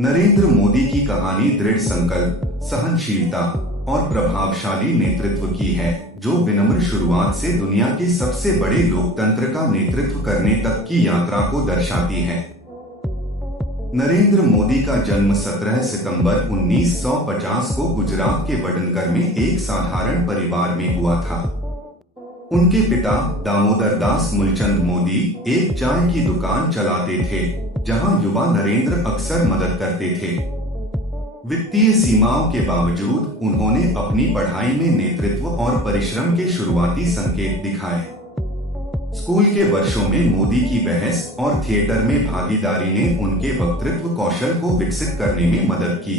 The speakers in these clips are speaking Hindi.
नरेंद्र मोदी की कहानी दृढ़ संकल्प, सहनशीलता और प्रभावशाली नेतृत्व की है, जो विनम्र शुरुआत से दुनिया के सबसे बड़े लोकतंत्र का नेतृत्व करने तक की यात्रा को दर्शाती है। नरेंद्र मोदी का जन्म 17 सितंबर 1950 को गुजरात के वडनगर में एक साधारण परिवार में हुआ था। उनके पिता दामोदर दास मूलचंद मोदी एक चाय की दुकान चलाते थे, जहां युवा नरेंद्र अक्सर मदद करते थे। वित्तीय सीमाओं के बावजूद उन्होंने अपनी पढ़ाई में नेतृत्व और परिश्रम के शुरुआती संकेत दिखाए। स्कूल के वर्षों में मोदी की बहस और थिएटर में भागीदारी ने उनके वक्तृत्व कौशल को विकसित करने में मदद की।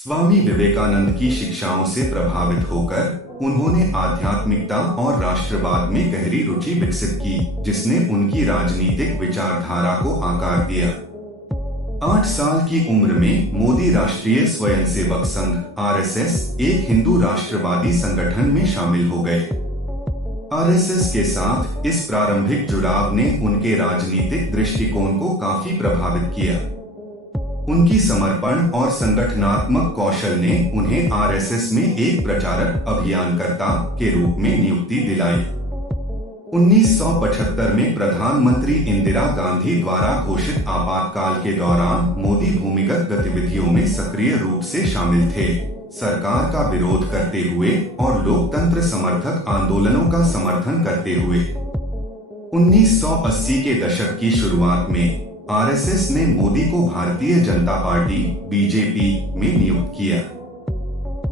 स्वामी विवेकानंद की शिक्षाओं से प्रभावित होकर उन्होंने आध्यात्मिकता और राष्ट्रवाद में गहरी रुचि विकसित की, जिसने उनकी राजनीतिक विचारधारा को आकार दिया। 8 साल की उम्र में मोदी राष्ट्रीय स्वयंसेवक संघ (आरएसएस) एक हिंदू राष्ट्रवादी संगठन में शामिल हो गए। आरएसएस के साथ इस प्रारंभिक जुड़ाव ने उनके राजनीतिक दृष्टिकोण को काफी प्रभावित किया। उनकी समर्पण और संगठनात्मक कौशल ने उन्हें आरएसएस में एक प्रचारक अभियानकर्ता के रूप में नियुक्ति दिलाई। 1975 में प्रधानमंत्री इंदिरा गांधी द्वारा घोषित आपातकाल के दौरान मोदी भूमिगत गतिविधियों में सक्रिय रूप से शामिल थे, सरकार का विरोध करते हुए और लोकतंत्र समर्थक आंदोलनों का समर्थन करते हुए। 1980 के दशक की शुरुआत में आरएसएस ने मोदी को भारतीय जनता पार्टी (बीजेपी) में नियुक्त किया।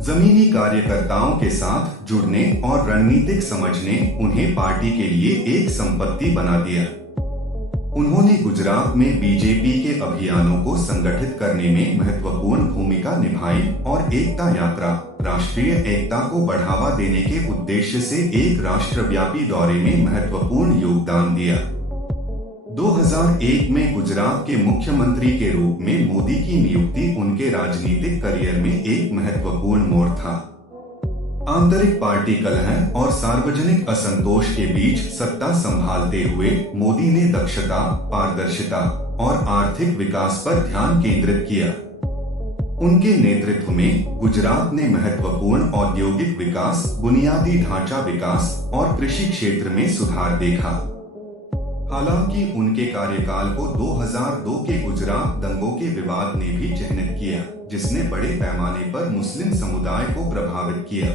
जमीनी कार्यकर्ताओं के साथ जुड़ने और रणनीतिक समझ ने उन्हें पार्टी के लिए एक संपत्ति बना दिया। उन्होंने गुजरात में बीजेपी के अभियानों को संगठित करने में महत्वपूर्ण भूमिका निभाई और एकता यात्रा, राष्ट्रीय एकता को बढ़ावा देने के उद्देश्य से एक राष्ट्रव्यापी दौरे में महत्वपूर्ण योगदान दिया। 2001 में गुजरात के मुख्यमंत्री के रूप में मोदी की नियुक्ति उनके राजनीतिक करियर में एक महत्वपूर्ण मोड़ था। आंतरिक पार्टी कलह और सार्वजनिक असंतोष के बीच सत्ता संभालते हुए मोदी ने दक्षता, पारदर्शिता और आर्थिक विकास पर ध्यान केंद्रित किया। उनके नेतृत्व में गुजरात ने महत्वपूर्ण औद्योगिक विकास, बुनियादी ढांचा विकास और कृषि क्षेत्र में सुधार देखा। हालांकि उनके कार्यकाल को 2002 के गुजरात दंगों के विवाद ने भी चिह्नित किया, जिसने बड़े पैमाने पर मुस्लिम समुदाय को प्रभावित किया।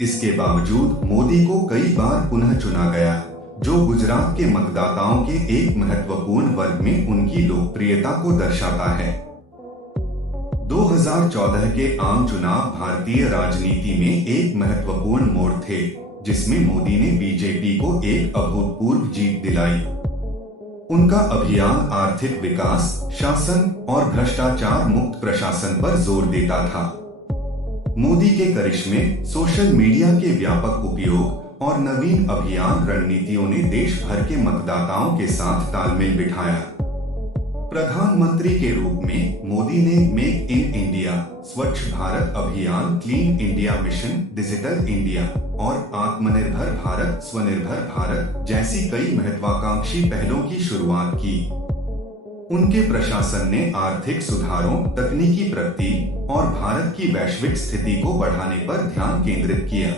इसके बावजूद मोदी को कई बार पुनः चुना गया, जो गुजरात के मतदाताओं के एक महत्वपूर्ण वर्ग में उनकी लोकप्रियता को दर्शाता है। 2014 के आम चुनाव भारतीय राजनीति में एक महत्वपूर्ण मोड़ थे, जिसमें मोदी ने बीजेपी को एक अभूतपूर्व जीत दिलाई। उनका अभियान आर्थिक विकास, शासन और भ्रष्टाचार मुक्त प्रशासन पर जोर देता था। मोदी के करिश्मे, सोशल मीडिया के व्यापक उपयोग और नवीन अभियान रणनीतियों ने देश भर के मतदाताओं के साथ तालमेल बिठाया। प्रधानमंत्री के रूप में मोदी ने मेक इन इंडिया, स्वच्छ भारत अभियान, clean India mission, digital India और आत्मनिर्भर भारत, स्वनिर्भर भारत जैसी कई महत्वाकांक्षी पहलों की शुरुआत की। उनके प्रशासन ने आर्थिक सुधारों, तकनीकी प्रगति और भारत की वैश्विक स्थिति को बढ़ाने पर ध्यान केंद्रित किया।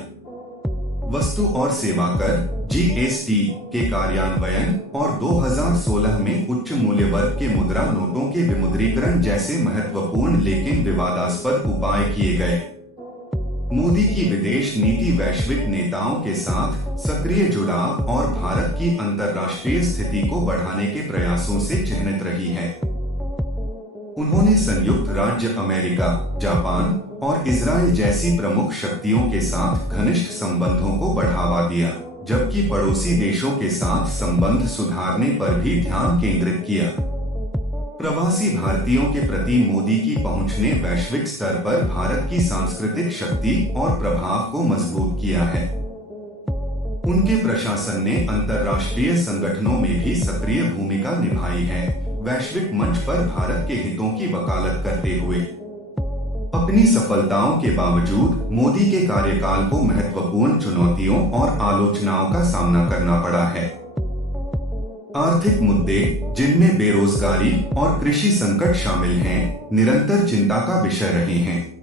वस्तु और सेवा कर (जीएसटी) के कार्यान्वयन और 2016 में उच्च मूल्य वर्ग के मुद्रा नोटों के विमुद्रीकरण जैसे महत्वपूर्ण लेकिन विवादास्पद उपाय किए गए। मोदी की विदेश नीति वैश्विक नेताओं के साथ सक्रिय जुड़ाव और भारत की अंतर्राष्ट्रीय स्थिति को बढ़ाने के प्रयासों से चिह्नित रही है। उन्होंने संयुक्त राज्य अमेरिका, जापान और इजराइल जैसी प्रमुख शक्तियों के साथ घनिष्ठ संबंधों को बढ़ावा दिया, जबकि पड़ोसी देशों के साथ संबंध सुधारने पर भी ध्यान केंद्रित किया। प्रवासी भारतीयों के प्रति मोदी की पहुंच ने वैश्विक स्तर पर भारत की सांस्कृतिक शक्ति और प्रभाव को मजबूत किया है। उनके प्रशासन ने अंतर्राष्ट्रीय संगठनों में भी सक्रिय भूमिका निभाई है, वैश्विक मंच पर भारत के हितों की वकालत करते हुए। अपनी सफलताओं के बावजूद मोदी के कार्यकाल को महत्वपूर्ण चुनौतियों और आलोचनाओं का सामना करना पड़ा है। आर्थिक मुद्दे, जिनमें बेरोजगारी और कृषि संकट शामिल हैं, निरंतर चिंता का विषय रहे हैं।